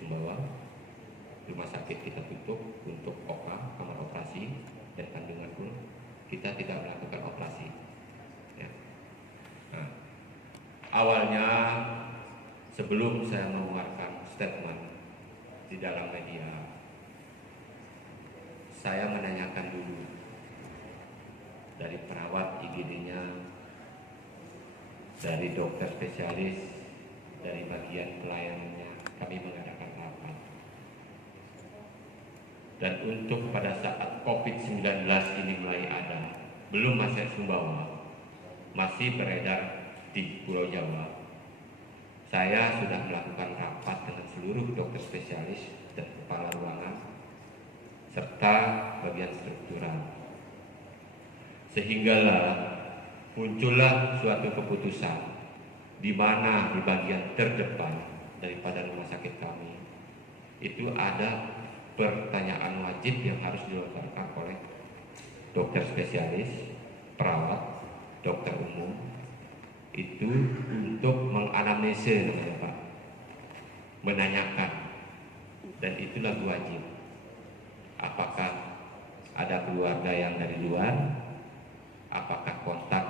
Sumbawa. Rumah sakit kita tutup untuk kamar operasi, dan kandungan pun kita tidak melakukan operasi. Ya. Nah, awalnya sebelum saya mengeluarkan statement di dalam media, saya menanyakan dulu dari perawat IGD-nya, dari dokter spesialis, dari bagian pelayanannya, kami mengadakan rapat. Dan untuk pada saat COVID-19 ini mulai ada, belum masuk Sumbawa, masih beredar di Pulau Jawa, saya sudah melakukan rapat dengan seluruh dokter spesialis dan kepala ruangan serta bagian struktural, sehinggalah muncullah suatu keputusan di mana di bagian terdepan daripada rumah sakit kami itu ada pertanyaan wajib yang harus dilontarkan oleh dokter spesialis, perawat, dokter umum, itu untuk menganamnesa namanya Pak, menanyakan, dan itulah wajib. Apakah ada keluarga yang dari luar, apakah kontak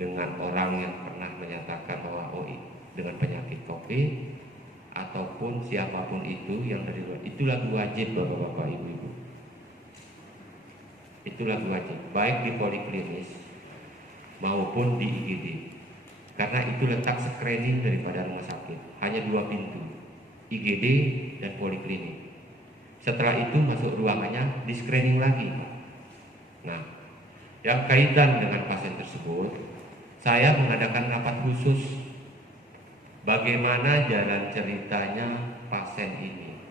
dengan orang yang pernah menyatakan bahwa dengan penyakit COVID, ataupun siapapun itu yang dari luar. Itulah wajib Bapak-bapak, Ibu-ibu. Itulah wajib, baik di poliklinis maupun di IGD. Karena itu letak screening daripada rumah sakit, hanya 2 pintu, IGD dan poliklinik. Setelah itu masuk ruangannya, di screening lagi. Nah, yang kaitan dengan pasien tersebut, saya mengadakan rapat khusus bagaimana jalan ceritanya pasien ini.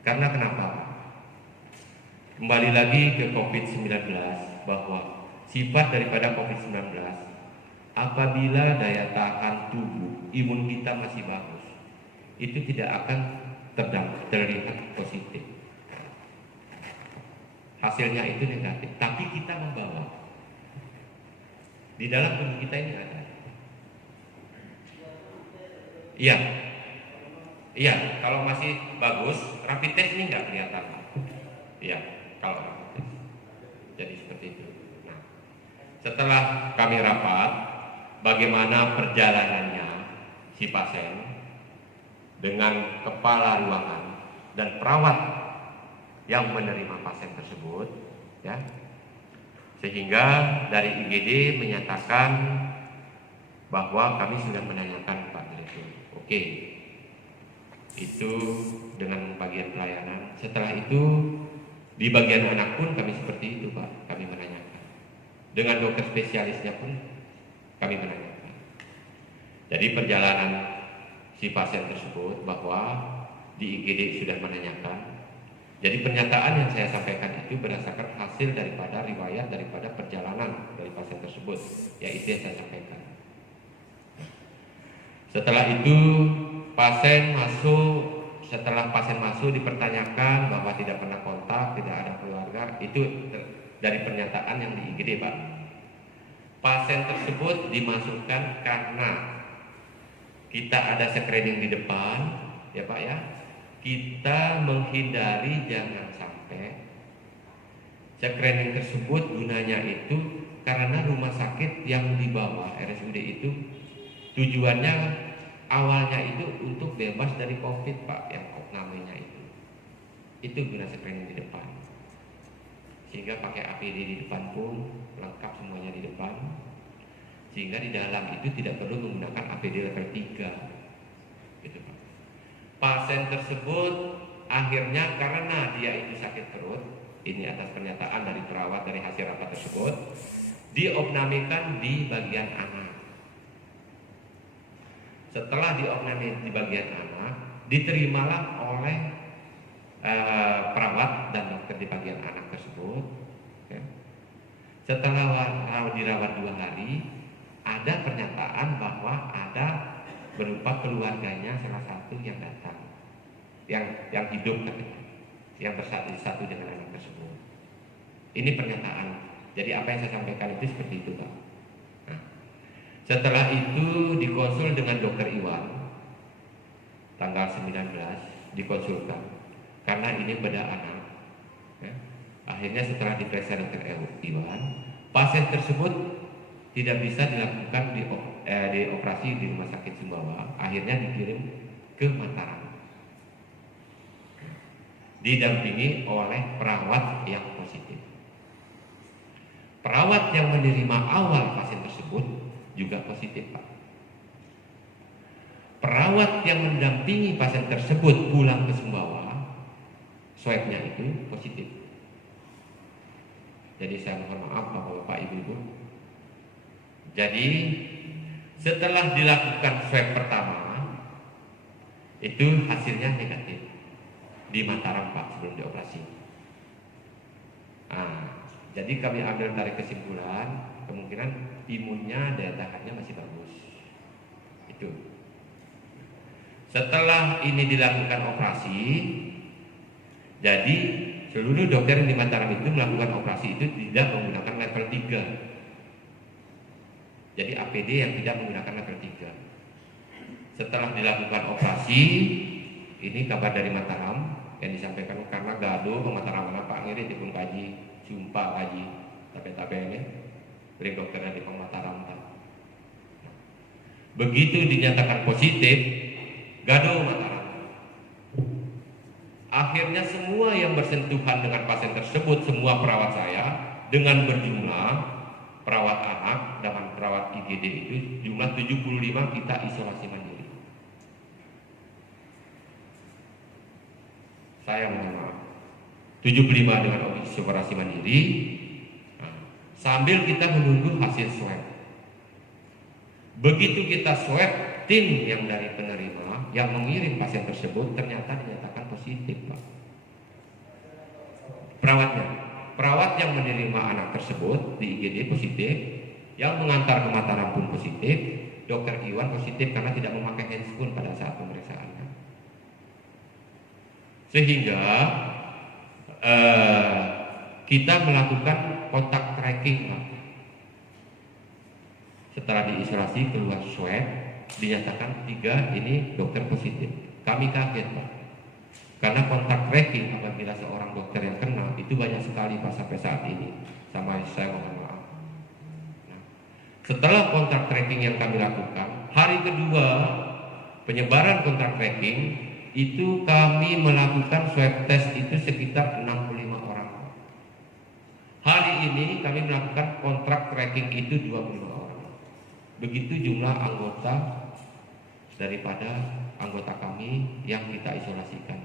Karena kenapa? Kembali lagi ke COVID-19, bahwa sifat daripada COVID-19, apabila daya tahan tubuh, imun kita masih bagus, itu tidak akan terlihat positif. Hasilnya itu negatif, tapi kita membawa di dalam tubuh kita ini ada. Iya, kalau masih bagus, rapid test ini nggak kelihatan. Iya, kalau rapid test. Jadi seperti itu. Nah, setelah kami rapat, bagaimana perjalanannya si pasien dengan kepala ruangan dan perawat yang menerima pasien tersebut, ya, sehingga dari IGD menyatakan bahwa kami sudah menanyakan Pak Direktur. Oke, itu dengan bagian pelayanan. Setelah itu di bagian anak pun kami seperti itu Pak, kami menanyakan. Dengan dokter spesialisnya pun kami menanyakan. Jadi perjalanan si pasien tersebut bahwa di IGD sudah menanyakan. Jadi pernyataan yang saya sampaikan itu berdasarkan hasil daripada riwayat daripada perjalanan dari pasien tersebut, ya itu yang saya sampaikan. Setelah itu setelah pasien masuk dipertanyakan bahwa tidak pernah kontak, tidak ada keluarga, itu dari pernyataan yang di IGD Pak. Pasien tersebut dimasukkan karena kita ada screening di depan, ya Pak ya. Kita menghindari jangan sampai screening tersebut gunanya itu karena rumah sakit yang di bawah RSUD itu tujuannya awalnya itu untuk bebas dari COVID Pak, yang namanya itu guna screening di depan, sehingga pakai APD di depan pun lengkap semuanya di depan, sehingga di dalam itu tidak perlu menggunakan APD level 3 gitu Pak. Pasien tersebut akhirnya karena dia itu sakit perut, ini atas pernyataan dari perawat dari hasil rapat tersebut, diopnamikan di bagian anak. Setelah diopnami di bagian anak, diterimalah oleh perawat dan dokter di bagian anak tersebut. Ya. Setelah dirawat 2 hari, ada pernyataan bahwa ada berupa keluarganya salah satu yang datang, yang hidup katanya, yang bersatu dengan anak tersebut. Ini pernyataan. Jadi apa yang saya sampaikan itu seperti itu Pak. Nah, setelah itu dikonsul dengan dokter Iwan, tanggal 19 dikonsulkan karena ini bedah anak. Ya. Akhirnya setelah diperiksa dokter Iwan, pasien tersebut tidak bisa dilakukan di operasi di Rumah Sakit Sumbawa. Akhirnya dikirim ke Mataram, didampingi oleh perawat yang positif. Perawat yang menerima awal pasien tersebut juga positif, Pak. Perawat yang mendampingi pasien tersebut pulang ke Sumbawa, swabnya itu positif. Jadi saya mohon maaf Bapak-bapak, Ibu-ibu. Jadi setelah dilakukan swab pertama, itu hasilnya negatif di Mataram, Pak, sebelum dioperasi. Jadi kami ambil tarik kesimpulan, kemungkinan imunnya, daya tahannya masih bagus. Itu. Setelah ini dilakukan operasi, jadi seluruh dokter di Mataram itu melakukan operasi itu tidak menggunakan level 3. Jadi APD yang tidak menggunakan level 3. Setelah dilakukan operasi, ini kabar dari Mataram yang disampaikan karena gaduh ke Mataram, Pak ngirit di pun kaji, sumpah kaji, tapi-tapi ini dari dokternya di Mataram. Begitu dinyatakan positif, gaduh Mataram. Akhirnya semua yang bersentuhan dengan pasien tersebut, semua perawat saya dengan berjumlah perawat anak dan perawat IGD itu jumlah 75 kita isolasi mandiri. Saya mohon maaf, 75 dengan isolasi mandiri, sambil kita menunggu hasil swab. Begitu kita swab, tim yang dari penerima yang mengirim pasien tersebut ternyata dinyatakan positif, Pak. Perawat yang menerima anak tersebut di IGD positif, yang mengantar ke Mataram pun positif, dokter Iwan positif karena tidak memakai handphone pada saat pemeriksaannya. Sehingga kita melakukan kontak tracking, Pak. Setelah diisolasi keluar swab, dinyatakan 3 ini dokter positif. Kami kaget, Pak, karena kontak tracking apabila seorang dokter yang kena itu banyak sekali, Pak, sampai saat ini. Sama saya mohon maaf. Setelah kontak tracking yang kami lakukan, hari kedua penyebaran kontak tracking itu kami melakukan swab test itu sekitar 65 orang. Hari ini kami melakukan kontak tracking itu 25 orang. Begitu jumlah anggota daripada anggota kami yang kita isolasikan.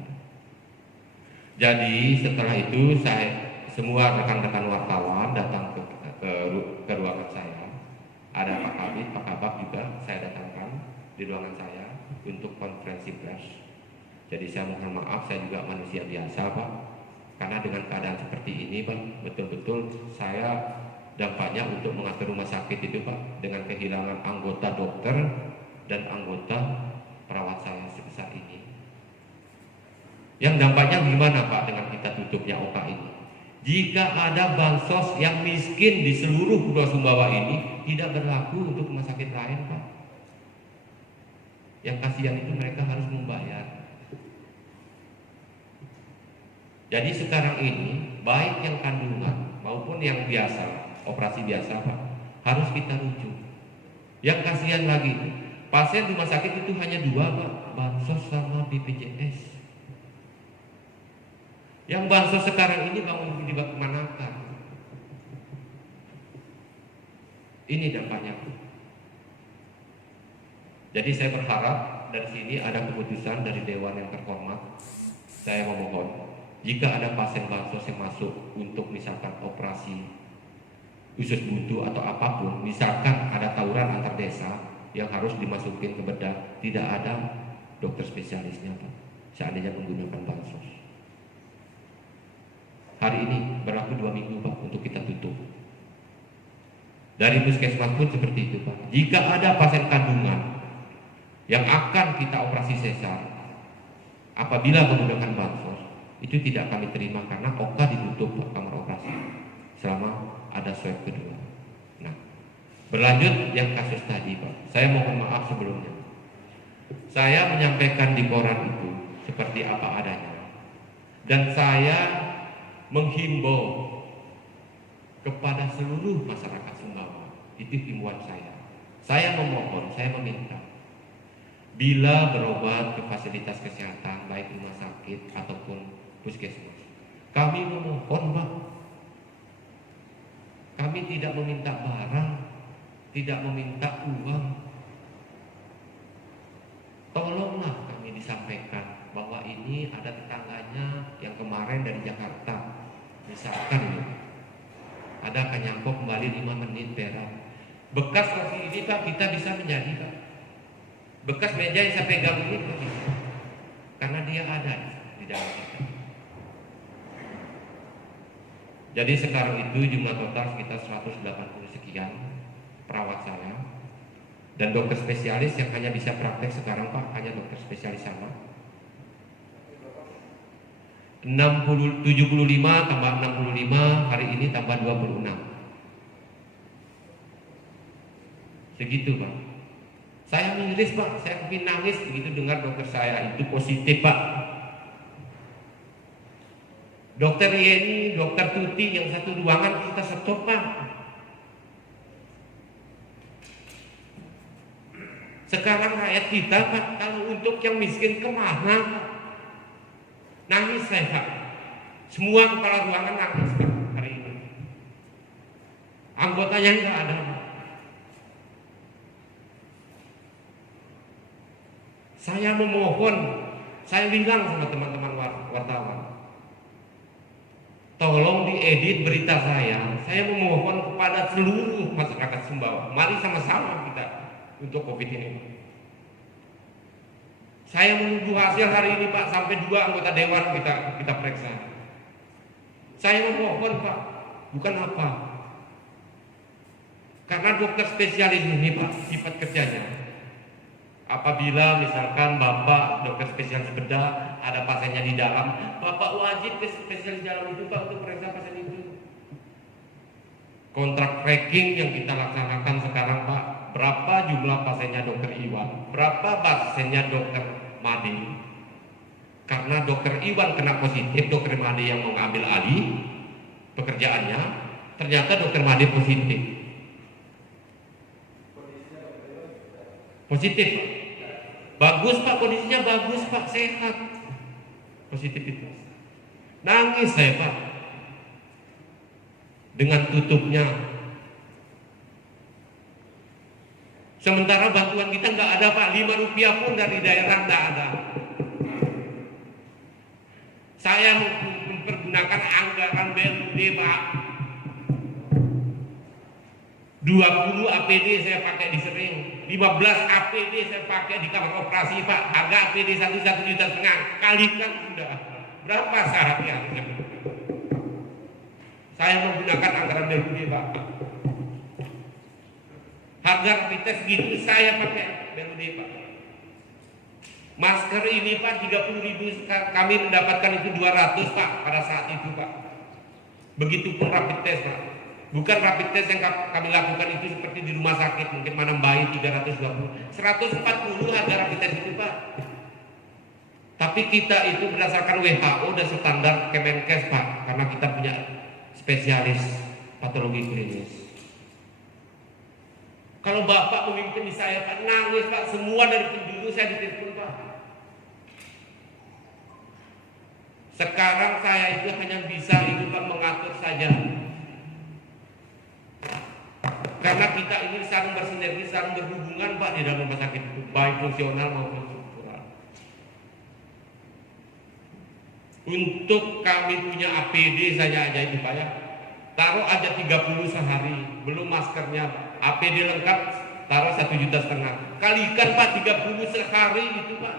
Jadi setelah itu semua rekan-rekan wartawan datang ke ruangan saya. Ada Pak Kabit, Pak Kabak juga saya datangkan di ruangan saya untuk konferensi pers. Jadi saya mohon maaf, saya juga manusia biasa, Pak. Karena dengan keadaan seperti ini, Pak, betul-betul saya dampaknya untuk mengatur rumah sakit itu, Pak, dengan kehilangan anggota dokter dan anggota perawat saya sebesar ini. Yang dampaknya gimana, Pak, dengan kita tutupnya OK ini? Jika ada bansos yang miskin di seluruh Pulau Sumbawa ini tidak berlaku untuk rumah sakit lain, Pak. Yang kasihan itu mereka harus membayar. Jadi sekarang ini baik yang kandungan maupun yang biasa, operasi biasa, Pak, harus kita rujuk. Yang kasihan lagi, pasien rumah sakit itu hanya 2, Pak, bansos sama BPJS. Yang bansos sekarang ini bangun dimanakan? Ini dampaknya. Jadi saya berharap dari sini ada keputusan dari Dewan yang terhormat. Saya memohon, jika ada pasien bansos yang masuk untuk misalkan operasi usus buntu atau apapun, misalkan ada tawuran antar desa yang harus dimasukin ke bedah, tidak ada dokter spesialisnya, Pak, seandainya menggunakan bansos. Hari ini berlaku 2 minggu, Pak, untuk kita tutup. Dari puskesmas pun seperti itu, Pak. Jika ada pasien kandungan yang akan kita operasi sesar, apabila menggunakan bansos, itu tidak kami terima karena OK ditutup, Pak, kamar operasi selama ada swab kedua. Nah, berlanjut yang kasus tadi, Pak, saya mohon maaf sebelumnya. Saya menyampaikan di koran itu seperti apa adanya. Dan saya menghimbau kepada seluruh masyarakat Sumbawa. Itu himbauan saya. Saya memohon, saya meminta, bila berobat ke fasilitas kesehatan, baik rumah sakit ataupun puskesmas, kami memohon, Pak. Kami tidak meminta barang, tidak meminta uang. Tolonglah kami disampaikan bahwa ini ada tetangganya yang kemarin dari Jakarta, misalkan ini ada Kanyangkok kembali 5 menit berak. Bekas kursi ini Pak kita bisa menjadi Pak. Bekas meja yang saya pegang ini Pak bisa. Karena dia ada di dalam kita. Jadi sekarang itu jumlah total sekitar 180 sekian perawat saya dan dokter spesialis yang hanya bisa praktek sekarang Pak, hanya dokter spesialis sama 75 tambah 65, hari ini tambah 26. Segitu Pak. Saya miris Pak, saya mungkin nangis begitu dengar dokter saya itu positif Pak. Dokter Yeni, dokter Tuti yang satu ruangan kita stop Pak. Sekarang rakyat kita Pak, kalau untuk yang miskin kemana Pak? Nangis saya Pak. Semua kepala ruangan nangis Pak hari ini. Anggotanya nggak ada Pak. Saya memohon, saya bilang sama teman-teman wartawan, tolong diedit berita saya memohon kepada seluruh masyarakat Sumbawa, mari sama-sama kita untuk COVID ini. Saya menunggu hasil hari ini Pak, sampai 2 anggota dewan kita periksa. Saya memohon Pak, bukan apa, karena dokter spesialis ini Pak, sifat kerjanya, apabila misalkan Bapak dokter spesialis bedah ada pasiennya di dalam, Bapak wajib ke spesialis dalam itu Pak untuk periksa pasien itu. Kontrak tracking yang kita laksanakan sekarang Pak, berapa jumlah pasiennya dokter Iwan, berapa pasiennya dokter Made. Karena dokter Iwan kena positif, dokter Made yang mengambil alih pekerjaannya, ternyata dokter Made positif. Positif Pak. Bagus Pak, kondisinya bagus Pak, sehat. Positivitas. Nangis saya Pak. Dengan tutupnya. Sementara bantuan kita nggak ada Pak, 5 rupiah pun dari daerah nggak ada. Saya mempergunakan anggaran BLUD Pak. 20 APD saya pakai di Sering, 15 APD saya pakai di kamar operasi Pak. Harga APD 1,5 juta, kalikan sudah berapa syaratnya? Saya menggunakan anggaran BLUD Pak. Harga rapid test gitu saya pakai BLUD Pak. Masker ini Pak 30.000, kami mendapatkan itu 200 Pak pada saat itu Pak. Begitupun rapid test Pak. Bukan rapid test yang kami lakukan itu seperti di rumah sakit, mungkin Manambai 320, 140 harga rapid test itu Pak. Tapi kita itu berdasarkan WHO dan standar Kemenkes Pak, karena kita punya spesialis patologi klinis. Kalau Bapak memimpin di saya Pak, nangis Pak, semua dari penjuru saya ditelepon Pak. Sekarang saya itu hanya bisa itu Pak mengatur saja. Karena kita ini saling bersinergi, saling berhubungan Pak di dalam rumah sakit itu, baik fungsional maupun struktural. Untuk kami punya APD saja aja itu Pak ya, taruh aja 30 sehari, belum maskernya, APD lengkap taruh 1,5 juta, kalikan Pak 30 sehari itu Pak,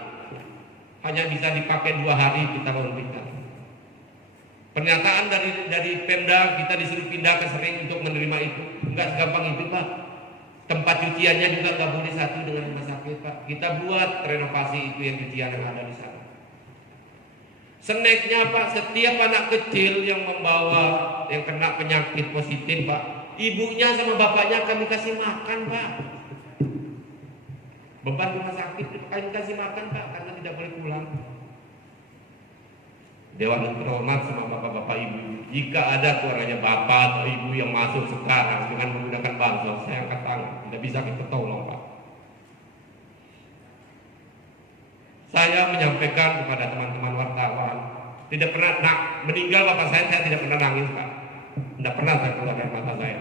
hanya bisa dipakai 2 hari kita lontikan. Pernyataan dari Pemda kita disuruh pindah ke Sering untuk menerima itu, enggak segampang itu Pak. Tempat cuciannya juga nggak boleh satu dengan rumah sakit Pak. Kita buat renovasi itu yang cucian yang ada di sana. Snacknya Pak, setiap anak kecil yang kena penyakit positif Pak, ibunya sama bapaknya kami kasih makan Pak. Beban rumah sakit kami kasih makan Pak, karena tidak boleh pulang. Dewan terhormat sama bapak-bapak ibu, jika ada keluarganya bapak atau ibu yang masuk sekarang dengan menggunakan bansos, saya angkat tangan, tidak bisa kita tolong Pak. Saya menyampaikan kepada teman-teman wartawan, tidak pernah meninggal bapak saya tidak pernah nangis Pak, tidak pernah saya keluar dari mata saya,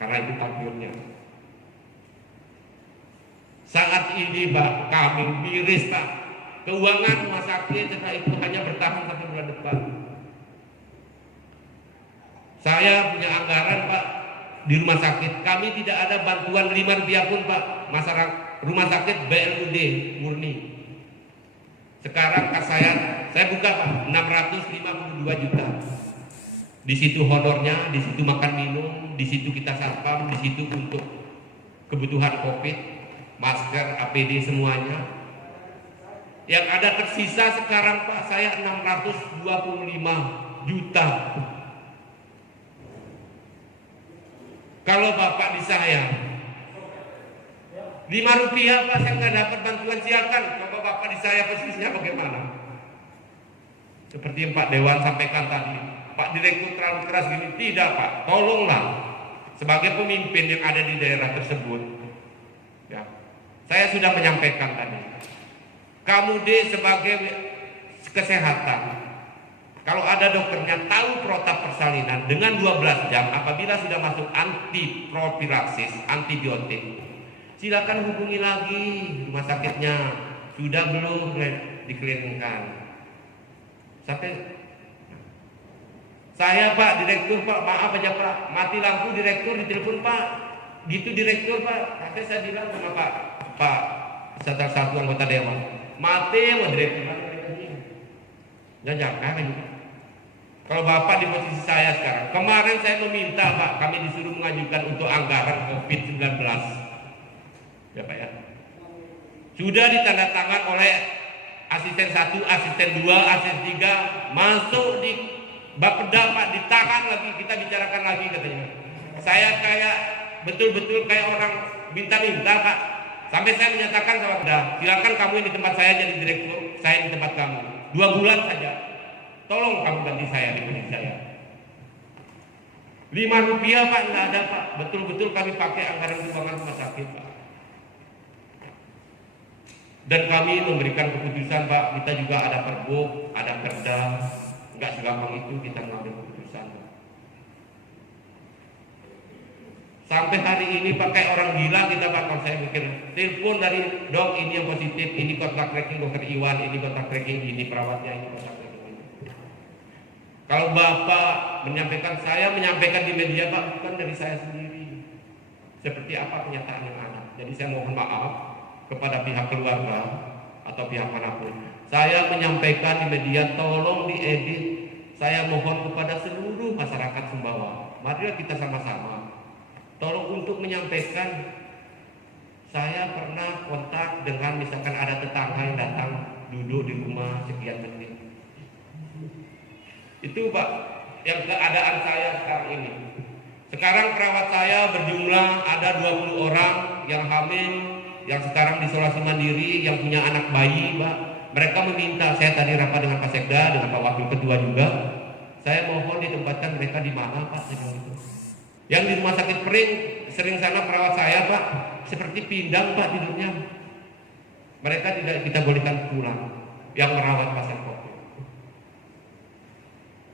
karena itu takdirnya. Saat ini Pak, kami miris Pak, keuangan rumah sakit setelah itu hanya bertahan sampai bulan depan. Saya punya anggaran Pak di rumah sakit, kami tidak ada bantuan 5 rupiah pun Pak, masyarakat rumah sakit BLUD murni. Sekarang kas saya buka Pak 652 juta. Di situ honornya, di situ makan minum, di situ kita satpam, di situ untuk kebutuhan COVID, masker, APD semuanya. Yang ada tersisa sekarang Pak, saya 625 juta. Kalau Bapak di saya 5 rupiah Pak, saya nggak dapat bantuan, silakan. Coba Bapak di saya posisinya bagaimana? Seperti yang Pak Dewan sampaikan tadi, Pak Direktur terlalu keras gini. Tidak Pak, tolonglah sebagai pemimpin yang ada di daerah tersebut. Ya, saya sudah menyampaikan tadi. Kamu sebagai kesehatan, kalau ada dokternya tahu protap persalinan dengan 12 jam, apabila sudah masuk antiprofilaksis, antibiotik, silakan hubungi lagi rumah sakitnya, sudah belum dikelilinkan. Sampai saya Pak Direktur Pak, maaf aja Pak, mati lampu Direktur ditelepon Pak, gitu Direktur Pak. Sampai saya bilang sama Pak salah satu anggota dewan, mati sama Direktur nggak jangka kan gitu. Kalau Bapak di posisi saya sekarang, kemarin saya meminta Pak, kami disuruh mengajukan untuk anggaran COVID-19 ya Pak ya, sudah ditandatangan oleh asisten 1, asisten 2, asisten 3, masuk di Bapeda Pak, ditahan lagi, kita bicarakan lagi katanya. Saya kayak betul-betul kayak orang minta-minta Pak, sampai saya menyatakan sama Bapeda, silakan kamu di tempat saya jadi direktur, saya di tempat kamu 2 bulan saja, tolong kamu ganti saya di posisi saya. 5 rupiah Pak nggak ada Pak, betul-betul kami pakai anggaran keuangan rumah sakit Pak. Dan kami memberikan keputusan Pak, kita juga ada perbuk, ada perda, nggak segampang itu kita mengambil keputusan Pak. Sampai hari ini pakai orang gila kita Pak, kalau saya mikir, telepon dari dok ini yang positif, ini kontak tracking dokter Iwan, ini kontak tracking ini perawatnya, ini kontak tracking ini. Kalau Bapak menyampaikan, saya menyampaikan di media Pak, bukan dari saya sendiri. Seperti apa kenyataan yang ada. Jadi saya mohon maaf kepada pihak keluarga atau pihak manapun. Saya menyampaikan di media, tolong diedit. Saya mohon kepada seluruh masyarakat Sumbawa, marilah kita sama-sama tolong untuk menyampaikan. Saya pernah kontak dengan misalkan ada tetangga yang datang duduk di rumah sekian menit. Itu Pak, yang keadaan saya sekarang ini. Sekarang perawat saya berjumlah ada 20 orang yang hamil, yang sekarang isolasi mandiri, yang punya anak bayi Pak. Mereka meminta, saya tadi rapat dengan Pak Sekda, dengan Pak Wakil Ketua juga, saya mohon ditempatkan mereka di mana Pak. Yang di rumah sakit Pering, sering sana perawat saya Pak, seperti pindang Pak tidurnya. Mereka tidak kita bolehkan pulang, yang merawat pasien COVID.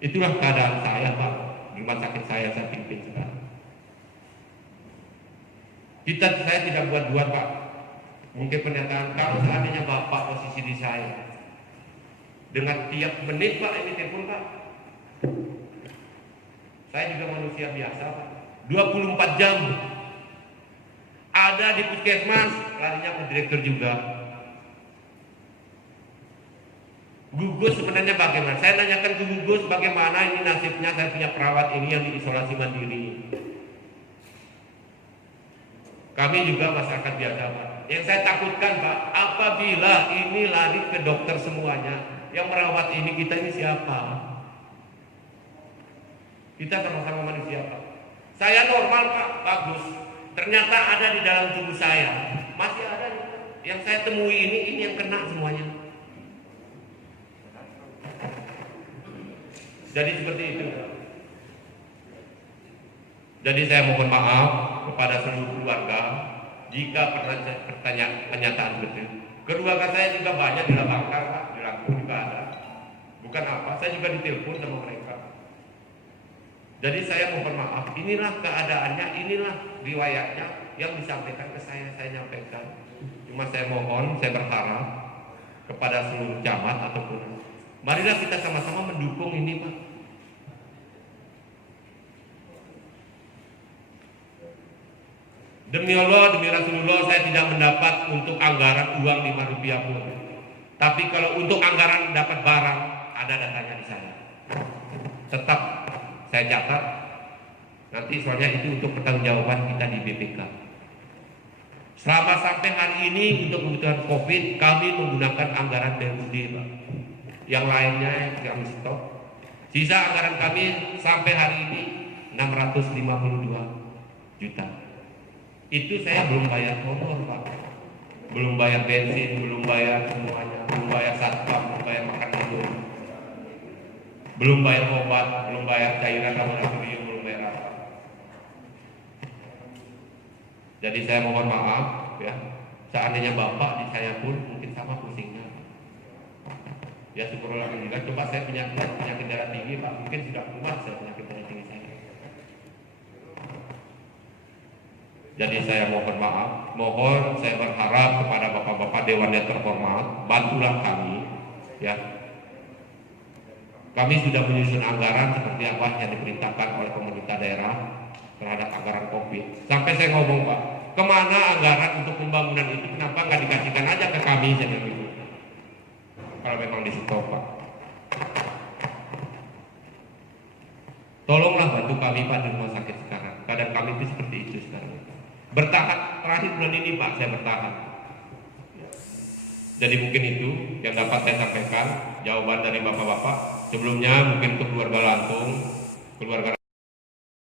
Itulah keadaan saya Pak, di rumah sakit saya pimpin sekarang. Saya tidak buat-buat Pak. Mungkin pernyataan, kalau seandainya Bapak posisi di saya, dengan tiap menit Pak ini telepon Pak, saya juga manusia biasa Pak, 24 jam ada di puskesmas, larinya ke direktur juga. Gugus sebenarnya bagaimana? Saya nanyakan ke Gugus bagaimana ini nasibnya, saya punya perawat ini yang diisolasi mandiri. Kami juga masyarakat biasa Pak. Yang saya takutkan Pak, apabila ini lari ke dokter semuanya, yang merawat ini kita ini siapa? Kita sama-sama manusia Pak. Saya normal Pak, bagus. Ternyata ada di dalam tubuh saya, masih ada Yang saya temui ini yang kena semuanya. Jadi seperti itu. Jadi saya mohon maaf kepada seluruh keluarga jika pernah pernyataan seperti itu. Keluarga saya juga banyak di Bangkar, Pak, di Lampung juga ada. Bukan apa, saya juga ditelepon sama mereka. Jadi saya mohon maaf, inilah keadaannya, inilah riwayatnya yang disampaikan ke saya nyampaikan. Cuma saya mohon, saya berharap kepada seluruh camat ataupun marilah kita sama-sama mendukung ini, Pak. Demi Allah, demi Rasulullah, saya tidak mendapat untuk anggaran uang 5 rupiah pun. Tapi kalau untuk anggaran dapat barang, ada datanya di saya. Tetap saya catat. Nanti soalnya itu untuk pertanggungjawaban kita di BPK. Selama sampai hari ini untuk kebutuhan COVID, kami menggunakan anggaran BUD, Pak. Yang lainnya kami stop. Sisa anggaran kami sampai hari ini 652 juta. Itu saya belum bayar honor, Pak. Belum bayar bensin, belum bayar semuanya, belum bayar satpam, belum bayar makan minum, belum bayar obat, belum bayar cairan laboratorium, belum bayar apa. Jadi saya mohon maaf ya. Seandainya Bapak di saya pun mungkin sama pusingnya. Ya syukurlah juga. Coba saya punya penyakit darah tinggi, Pak. Mungkin sudah kuat saya penyakit darah tinggi saya. Jadi saya mohon maaf, mohon saya berharap kepada bapak-bapak dewan yang terhormat, bantulah kami, ya. Kami sudah menyusun anggaran seperti apa yang diperintahkan oleh pemerintah daerah terhadap anggaran COVID. Sampai saya ngomong, Pak, kemana anggaran untuk pembangunan itu? Kenapa nggak dikasihkan aja ke kami, saya bilang gitu. Kalau memang di stop, Pak. Tolonglah bantu kami, Pak, di rumah sakit sekarang. Keadaan kami itu seperti itu sekarang. Bertahan terakhir bulan ini, Pak, saya bertahan. Jadi mungkin itu yang dapat saya sampaikan jawaban dari bapak-bapak. Sebelumnya mungkin untuk keluarga Lantung, keluarga